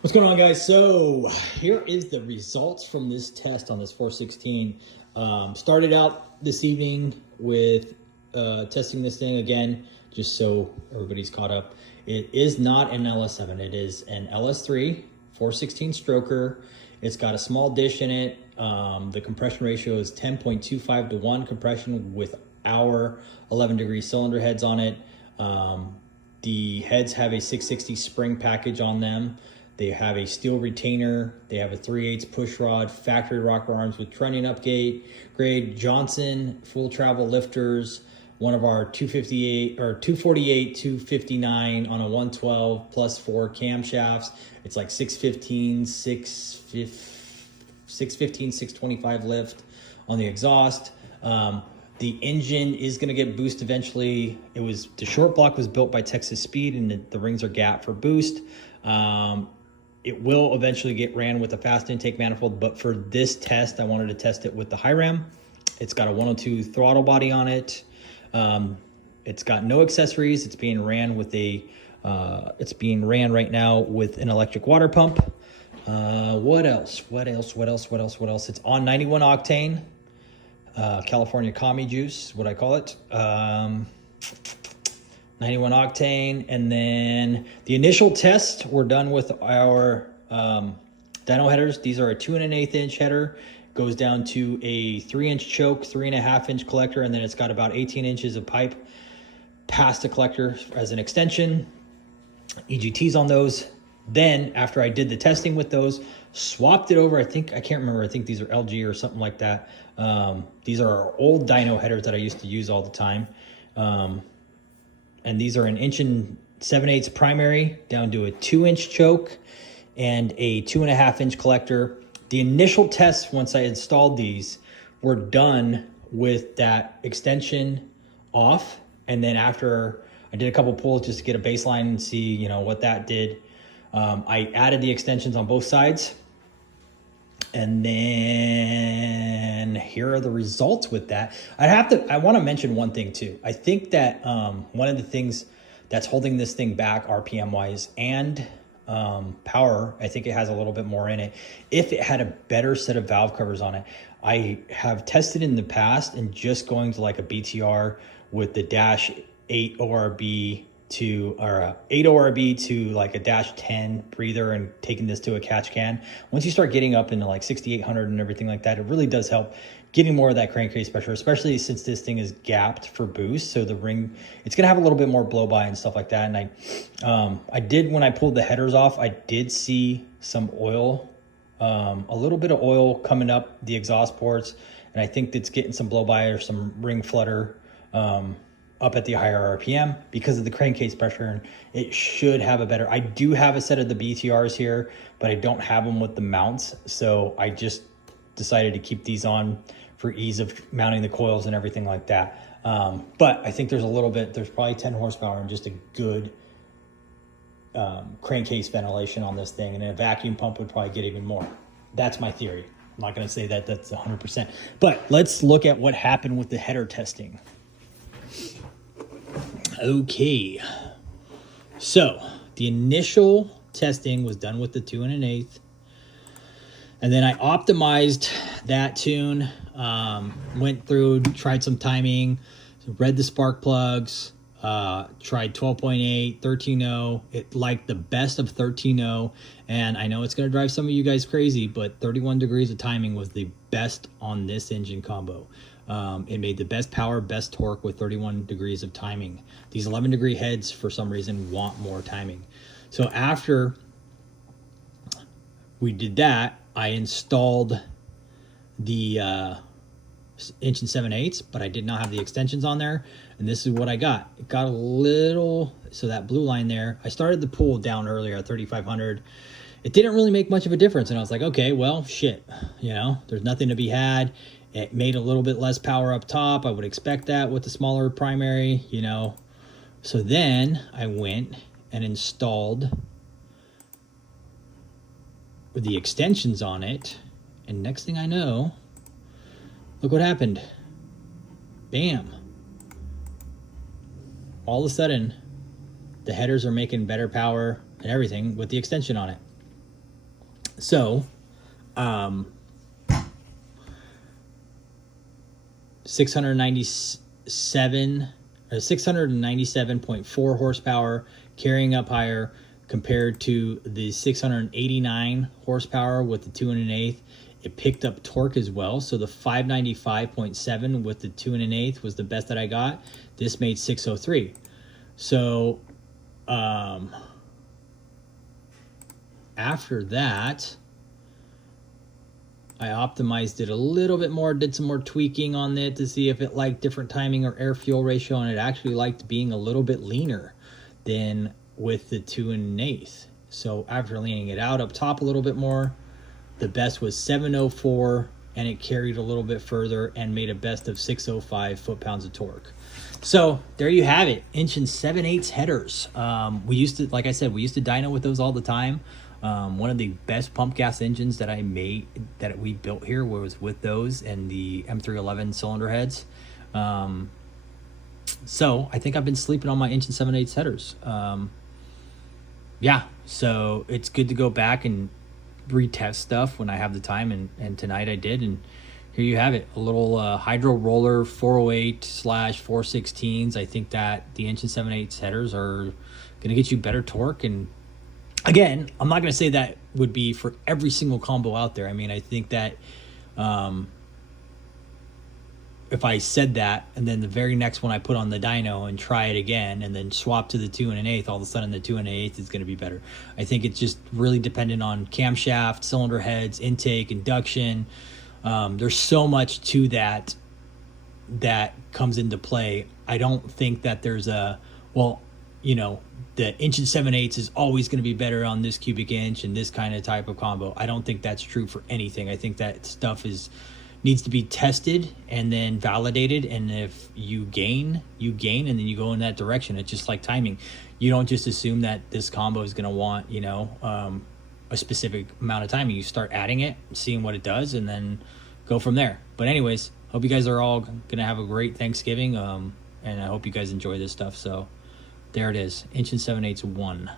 What's going on, guys? So here is the results from this test on this 416. Started out this evening with testing this thing again, just so everybody's caught up. It is not an LS7. It is an LS3 416 stroker. It's got a small dish in it. The compression ratio is 10.25 to 1 compression with our 11-degree cylinder heads on it. The heads have a 660 spring package on them. They have a steel retainer. They have a 3/8 push rod, factory rocker arms with trunnion upgate, grade Johnson full travel lifters, one of our 258 or 248, 259 on a 112 plus 4 camshafts. It's like 615, 625 lift on the exhaust. The engine is going to get boost eventually. The short block was built by Texas Speed, and the rings are gap for boost. It will eventually get ran with a fast intake manifold, but for this test, I wanted to test it with the high ram. It's got a 102 throttle body on it. It's got no accessories. It's being ran with right now with an electric water pump. What else? It's on 91 octane. California commie juice is what I call it. 91 octane. And then the initial tests were done with our dyno headers. These are a 2 1/8 inch header. Goes down to a 3-inch choke, 3.5 inch collector, and then it's got about 18 inches of pipe past the collector as an extension. EGTs on those. Then after I did the testing with those, swapped it over. I can't remember. I think these are LG or something like that. These are our old dyno headers that I used to use all the time. And these are an 1 7/8 primary down to a 2-inch choke and a 2.5 inch collector. The initial tests, once I installed these, were done with that extension off. And then after I did a couple pulls just to get a baseline and see, what that did. I added the extensions on both sides. And then here are the results with that. I want to mention one thing too. I think that one of the things that's holding this thing back RPM wise and power, I think it has a little bit more in it. If it had a better set of valve covers on it, I have tested in the past and just going to like a BTR with the dash 8 ORB to 8 ORB to like a dash 10 breather and taking this to a catch can. Once you start getting up into like 6,800 and everything like that, it really does help getting more of that crankcase pressure, especially since this thing is gapped for boost. So the ring, it's gonna have a little bit more blow by and stuff like that. And I did, when I pulled the headers off, I did see some oil, a little bit of oil coming up the exhaust ports. And I think it's getting some blow by or some ring flutter, up at the higher RPM because of the crankcase pressure, and it should have a better. I do have a set of the BTRs here, but I don't have them with the mounts, so I just decided to keep these on for ease of mounting the coils and everything like that. But I think there's probably 10 horsepower and just a good crankcase ventilation on this thing, and a vacuum pump would probably get even more. That's my theory. I'm not going to say that that's 100%, but let's look at what happened with the header testing. Okay, so the initial testing was done with the 2 1/8, and then I optimized that tune, went through, tried some timing, read the spark plugs, tried 12.8, 13.0, it liked the best of 13.0, and I know it's going to drive some of you guys crazy, but 31 degrees of timing was the best on this engine combo. It made the best power, best torque with 31 degrees of timing. These 11-degree heads, for some reason, want more timing. So after we did that, I installed the 1 7/8, but I did not have the extensions on there. And this is what I got. It got a little, so that blue line there, I started the pull down earlier at 3,500. It didn't really make much of a difference. And I was like, okay, well, shit, there's nothing to be had. It made a little bit less power up top. I would expect that with the smaller primary, So then I went and installed the extensions on it. And next thing I know, look what happened. Bam. All of a sudden, the headers are making better power and everything with the extension on it. So, 697.4 horsepower, carrying up higher compared to the 689 horsepower with the 2 1/8. It picked up torque as well. So the 595.7 with the 2 1/8 was the best that I got. This made 603. So after that, I optimized it a little bit more, did some more tweaking on it to see if it liked different timing or air fuel ratio, and it actually liked being a little bit leaner than with the 2 1/8. So after leaning it out up top a little bit more, the best was 704, and it carried a little bit further and made a best of 605 foot-pounds of torque. So there you have it, 1 7/8 headers. We used to, like I said, we used to dyno with those all the time. One of the best pump gas engines that we built here was with those and the M311 cylinder heads. So I think I've been sleeping on my 1 7/8 headers. Yeah, so it's good to go back and retest stuff when I have the time, and tonight I did, and here you have it, a little hydro roller 408/416s. I think that the 1 7/8 headers are going to get you better torque. And again, I'm not going to say that would be for every single combo out there. I mean, I think that if I said that and then the very next one I put on the dyno and try it again and then swap to the 2 1/8, all of a sudden the 2 1/8 is going to be better. I think it's just really dependent on camshaft, cylinder heads, intake, induction. There's so much to that comes into play. I don't think that there's the 1 7/8 is always going to be better on this cubic inch and this kind of type of combo. I don't think that's true for anything. I think that stuff needs to be tested and then validated, and if you gain, and then you go in that direction. It's just like timing. You don't just assume that this combo is going to want a specific amount of timing. You start adding it, seeing what it does, and then go from there. But anyways, hope you guys are all going to have a great Thanksgiving, and I hope you guys enjoy this stuff. So there it is, 1 7/8 1.